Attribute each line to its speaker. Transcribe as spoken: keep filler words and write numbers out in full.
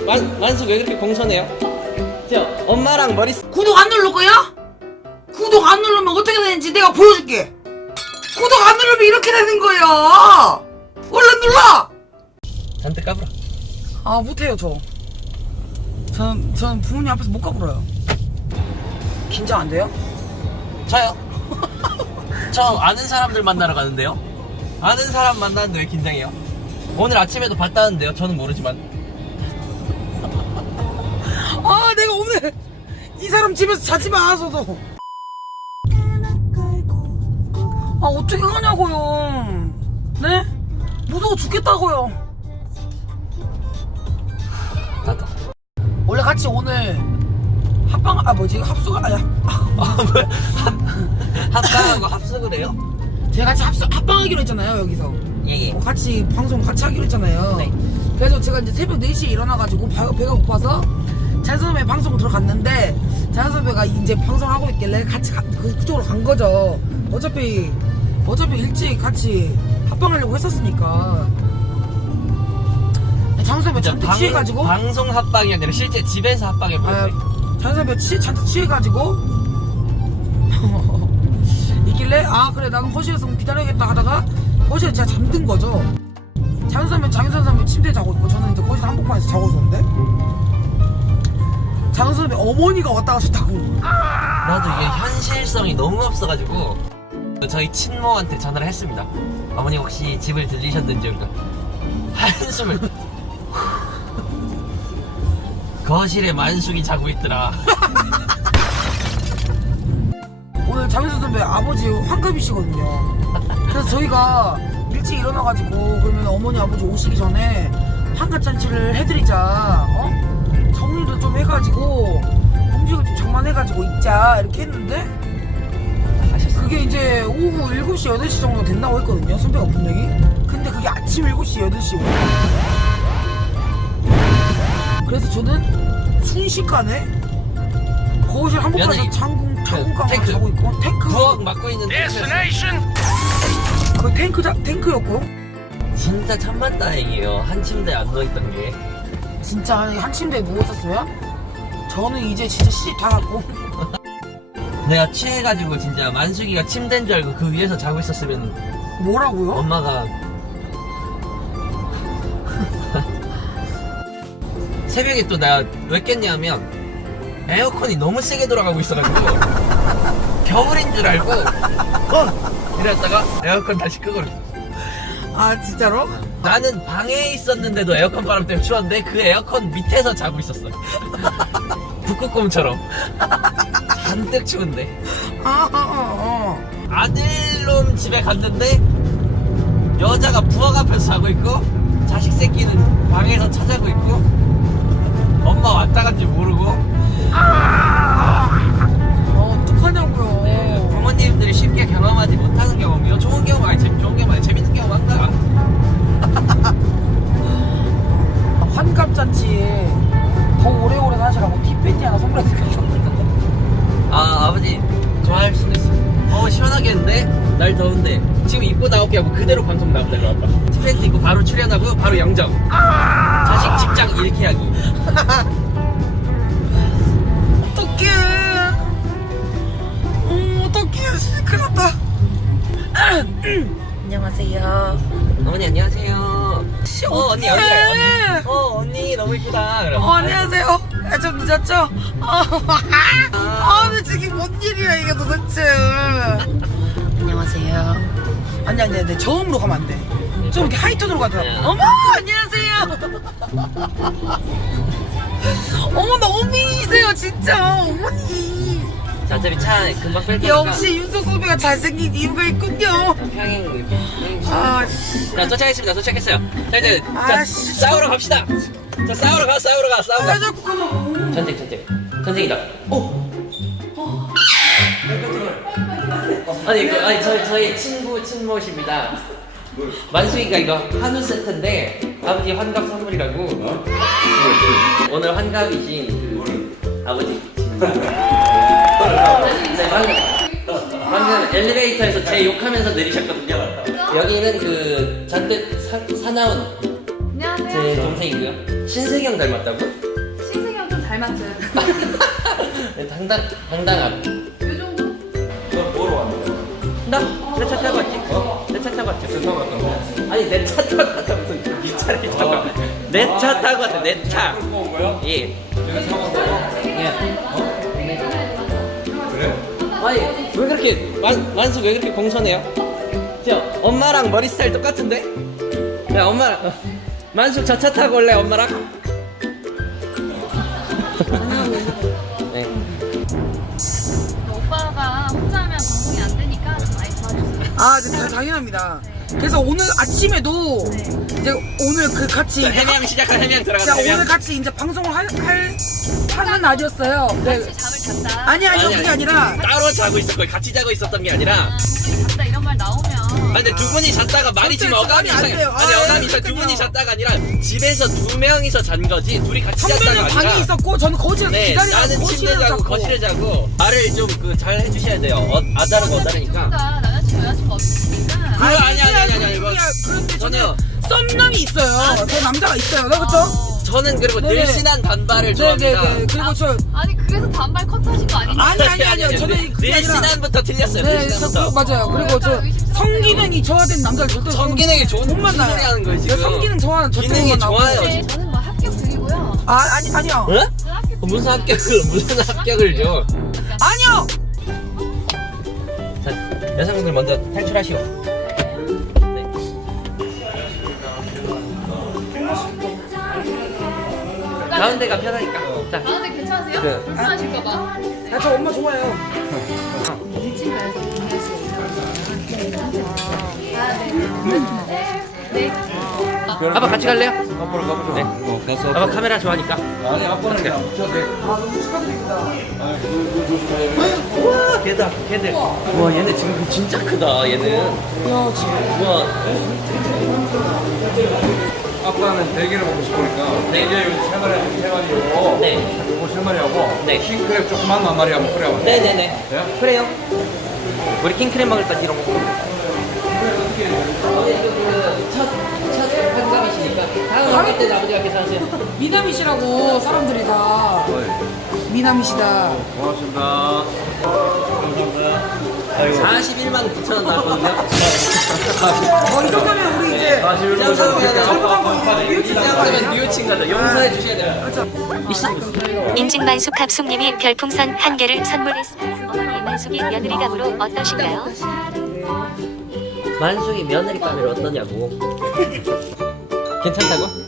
Speaker 1: 만, 만수 왜 그렇게 공손해요? 저 엄마랑 머리 쓰...
Speaker 2: 구독 안 누를 거야? 구독 안 누르면 어떻게 되는지 내가 보여줄게. 구독 안 누르면 이렇게 되는 거야. 얼른 눌러.
Speaker 1: 잔뜩 까불어.
Speaker 2: 아 못해요 저. 전, 전 부모님 앞에서 못 까불어요. 긴장 안 돼요?
Speaker 1: 저요? 저 아는 사람들 만나러 가는데요? 아는 사람 만나는데 왜 긴장해요? 오늘 아침에도 봤다는데요? 저는 모르지만.
Speaker 2: 아 내가 오늘 이 사람 집에서 자지 마서도. 아 어떻게 하냐고요. 네? 무서워 죽겠다고요.
Speaker 1: 나도.
Speaker 2: 원래 같이 오늘 합방 아 뭐지 합숙 아야
Speaker 1: 아 뭐야? 합방하고 합숙을 해요?
Speaker 2: 제가 같이 합숙 합방하기로 했잖아요 여기서.
Speaker 1: 예예.
Speaker 2: 어, 같이 방송 같이 하기로 했잖아요.
Speaker 1: 네.
Speaker 2: 그래서 제가 이제 새벽 네 시에 일어나가지고 바, 배가 고파서 잔선배 방송 들어갔는데 잔선배가 이제 방송하고 있길래 같이 가, 그, 그쪽으로 간 거죠. 어차피 어차피 일찍 같이 합방하려고 했었으니까. 잔선배 잔뜩
Speaker 1: 방,
Speaker 2: 취해가지고
Speaker 1: 방송 합방이 아니라 실제 집에서 합방해버렸네.
Speaker 2: 아, 잔선배 취, 잔뜩 취해가지고 있길래 아 그래 나는 거실에서 기다려야겠다 하다가 거실에 제가 잠든 거죠. 잔선배 장윤선 선배 침대에 자고 있고 저는 이제 거실 한복판에서 자고 있었는데 장선배 어머니가 왔다 가셨다고.
Speaker 1: 나도 이게 현실성이 너무 없어가지고 저희 친모한테 전화를 했습니다. 어머니 혹시 집을 들리셨는지. 그러니까 한숨을 거실에 만숙이 자고 있더라.
Speaker 2: 오늘 장윤선 선배 아버지 환갑이시거든요. 그래서 저희가 일찍 일어나가지고 그러면 어머니 아버지 오시기 전에 환갑잔치를 해드리자. 어? 정리도 좀 해가지고 음식을 좀 장만해가지고 있자 이렇게 했는데 그게 이제 오후 일곱 시 여덟 시 정도 된다고 했거든요 선배가 분명히. 근데 그게 아침 일곱 시 여덟 시 오고. 그래서 저는 순식간에 거실 한복판에서 장군 장군감을
Speaker 1: 탱크.
Speaker 2: 자고 있고 탱크
Speaker 1: 부엌 맡고 있는 탱크.
Speaker 2: 그 탱크 자, 탱크였고.
Speaker 1: 진짜 천만다행이에요. 한 침대에 안 누워있던 게.
Speaker 2: 진짜 한 침대에 누웠었으면 저는 이제 진짜 시집 다 갔고.
Speaker 1: 내가 취해가지고 진짜 만숙이가 침대인 줄 알고 그 위에서 자고 있었으면
Speaker 2: 뭐라고요?
Speaker 1: 엄마가 새벽에 또 나 왜 깼냐면 에어컨이 너무 세게 돌아가고 있어가지고 겨울인 줄 알고 어! 이랬다가 에어컨 다시 끄고.
Speaker 2: 아 진짜로?
Speaker 1: 나는 방에 있었는데도 에어컨 바람 때문에 추웠는데 그 에어컨 밑에서 자고 있었어. 북극곰처럼 잔뜩 추운데.
Speaker 2: 아, 아, 아,
Speaker 1: 아들놈 집에 갔는데 여자가 부엌 앞에서 자고 있고 자식 새끼는 방에서 찾아고 있고 엄마 왔다 간지 모르고.
Speaker 2: 아. 어, 어떡하냐고요.
Speaker 1: 네, 부모님들이 쉽게 경험하지 못하는 경험이요. 좋은 경험 아니 좋은 경험 아니 재밌는 경험 한다.
Speaker 2: 환갑잔치에 더 오래오래 사시라고 티팬티 하나 선물해드릴게요.
Speaker 1: 아 아버지 좋아할 수도 있어. 어 시원하겠는데? 날 더운데 지금 입고 나올게 하고 그대로 방송 나온다. 이거 아빠 티팬티 입고 바로 출연하고 바로 영정. 자식 직장 잃게 하기.
Speaker 2: 어떡해. 음, 어떡해. 큰일 났다. 안녕하세요.
Speaker 1: 어머니 안녕하세요. 어 언니 여기 언니. 어 언니 너무 이쁘다. 그럼.
Speaker 2: 어, 안녕하세요. 아, 좀 늦었죠? 아, 아, 근데 지금 뭔 일이야, 이게 도대체. 안녕하세요. 아니, 아니, 아니, 저음으로 가면 안 돼. 좀 이렇게 하이톤으로 가더라고.
Speaker 1: 네.
Speaker 2: 어머, 안녕하세요. 어머, 너무 미세요, 진짜. 어머니.
Speaker 1: 자 저기 차 금방 뺄 테니까.
Speaker 2: 역시 윤석 선배가 잘생긴 이유가 있군요.
Speaker 1: 평행 평행.
Speaker 2: 아, 씨.
Speaker 1: 자 도착했습니다. 도착했어요. 자 이제 자,
Speaker 2: 아, 씨.
Speaker 1: 싸우러 갑시다. 자 싸우러 가 싸우러 가 싸우러
Speaker 2: 아,
Speaker 1: 가.
Speaker 2: 자꾸 가면.
Speaker 1: 전쟁 전쟁 전쟁이다. 어. 아니 그 아니 저희 저희 친구 친모십니다. 만숙이가 이거 한우 세트인데 아버지 환갑 선물이라고. 어? 오늘 환갑이신 그 아버지. 네 방금 방금 엘리베이터에서 제 욕하면서 내리셨거든요. 여기는 그 잔뜩 사, 사나운
Speaker 3: 안녕하세요.
Speaker 1: 제 동생이고요. 신세경 닮았다고?
Speaker 3: 신세경 좀 닮았어요.
Speaker 1: 네, 당당 당당함.
Speaker 3: 요 정도?
Speaker 4: 너 뭐로 왔는데?
Speaker 1: 나? 내 차 타고 왔지? 어? 내 차 타고 왔지?
Speaker 4: 차 타고 왔던 거?
Speaker 1: 아니 내 차 타고 왔다 무슨 네 차를 타고 왔다. 내 차 타고 왔다 내 차.
Speaker 4: 끌고 온 거야?
Speaker 1: 예.
Speaker 4: 내가 타고 왔다고?
Speaker 1: 예.
Speaker 4: 그래?
Speaker 1: 아니 왜 그렇게 만 만수 왜 그렇게 공손해요? 저 엄마랑 머리 스타일 똑같은데? 네 엄마랑 어. 만수 저 차 타고 올래 엄마랑? 네.
Speaker 3: 오빠가 혼자 하면 방송이 안 되니까 좀 많이 도와주세요.
Speaker 2: 아, 네, 다- 당연합니다. 그래서 오늘 아침에도 이제 오늘 그 같이
Speaker 1: 자, 해명 시작한 해명
Speaker 2: 자,
Speaker 1: 들어가서
Speaker 2: 오늘
Speaker 1: 해명.
Speaker 2: 같이 이제 방송을 할, 할 하는 날이었어요. 네.
Speaker 3: 같이 잠을 잤다.
Speaker 2: 아니 아니요
Speaker 1: 아니,
Speaker 2: 그게
Speaker 1: 아니.
Speaker 2: 아니라
Speaker 1: 따로 자고 있었고 같이 자고 있었던 게 아니라.
Speaker 3: 아, 둘이 잤다 이런 말 나오면.
Speaker 1: 아 근데 두 분이 잤다가 말이 지금
Speaker 2: 절대
Speaker 1: 어감이
Speaker 2: 안
Speaker 1: 이상해.
Speaker 2: 돼요.
Speaker 1: 아니
Speaker 2: 아,
Speaker 1: 어감이 이상해. 두
Speaker 2: 그러니까요.
Speaker 1: 분이 잤다가 아니라 집에서 두 명이서 잔 거지. 둘이 같이 잤다가
Speaker 2: 선배는
Speaker 1: 아니라.
Speaker 2: 방에 있었고 저는 거실에서
Speaker 1: 네,
Speaker 2: 기다리고
Speaker 1: 나는 침대
Speaker 2: 거실에서
Speaker 1: 자고
Speaker 2: 잤고.
Speaker 1: 거실에 자고 말을 좀 그 잘 해주셔야 돼요. 어, 아다르고 어다르니까.
Speaker 3: 둘다 남자친구 여자친구 없으니까.
Speaker 1: 그거 아니 아니 아니 아니 이거
Speaker 2: 그런데 저는
Speaker 1: 전혀.
Speaker 2: 썸남이 있어요. 저 남자가 있어요. 나 그쵸?
Speaker 1: 저는 그리고
Speaker 2: 네네.
Speaker 1: 늘씬한 반발을 좋아합니다.
Speaker 2: 네네네. 그리고 저
Speaker 3: 아니 그래서 반발 컷 하신 거 아니냐?
Speaker 2: 아니 아니 아니요. 저는 그게 아니라
Speaker 1: 늘씬한부터 틀렸어요.
Speaker 2: 네, 저
Speaker 1: 늘씬한부터.
Speaker 2: 그, 맞아요. 그리고 저 성기능이 저하된 남자를 절대
Speaker 1: 성기능이 좋은
Speaker 2: 못
Speaker 1: 무슨
Speaker 2: 만나요.
Speaker 1: 소리 하는 거예요, 지금?
Speaker 2: 네, 성기능 저하는 절대
Speaker 1: 기능이
Speaker 2: 못 만나고.
Speaker 1: 좋아요.
Speaker 3: 네, 저는 뭐 합격 드리고요.
Speaker 2: 아 아니 아니요.
Speaker 1: 응?
Speaker 3: 합격
Speaker 1: 어, 무슨 합격을 무슨 합격을 줘?
Speaker 2: 아니요.
Speaker 1: 자, 여성분들 먼저 탈출하시오. 네. 가운데가 편하니까. 자,
Speaker 3: 아 근데 괜찮으세요?
Speaker 1: 그-
Speaker 3: 불편하실까봐.
Speaker 2: 아, 저 엄마 좋아요.
Speaker 3: 네.
Speaker 1: 아빠 같이 갈래요?
Speaker 4: 앞으로 가보자.
Speaker 1: 네.
Speaker 4: 어, 가서.
Speaker 1: 아빠 카메라 좋아하니까.
Speaker 4: 아니, 아빠는 그냥 붙여도 돼.
Speaker 2: 아 너무 축하드립니다.
Speaker 4: 아니, 그, 그 조심해.
Speaker 1: 우와, 걔다, 걔들. 우와, 얘네 지금 진짜 크다, 얘는.
Speaker 2: 야 지금
Speaker 1: 우와.
Speaker 4: 아빠는 대게를 먹고 싶으니까.
Speaker 1: 네.
Speaker 4: 대게 요세 마리, 세 마리고.
Speaker 1: 네.
Speaker 4: 요거 세 마리하고.
Speaker 1: 네.
Speaker 4: 킹크랩 조그만 한 마리 한번 끓여봐.
Speaker 1: 네네네.
Speaker 4: 네?
Speaker 1: 그래요. 우리 킹크랩 먹을 거 이런 거. 첫, 첫 한갑이시니까. 다음 한갑 때는 아버지가 계산하세요.
Speaker 2: 미남이시라고 사람들이 다 미남이시다.
Speaker 4: 고맙습니다. 감사합니다. 아이고.
Speaker 1: 사십일만 구천 원 나왔거든요.
Speaker 2: 어, 이 정도면 우리 이제
Speaker 1: 이 정도면
Speaker 2: 잘못한 거
Speaker 1: 이 정도면 뉴욕친 거죠. 용서해 주셔야 돼요.
Speaker 5: 인증 만숙 합숙님이 별풍선 한 개를 선물했습니다. 어머니 만숙이 며느리감으로 어떠신가요?
Speaker 1: 만숙이 며느리 감이 어떠냐고. 괜찮다고?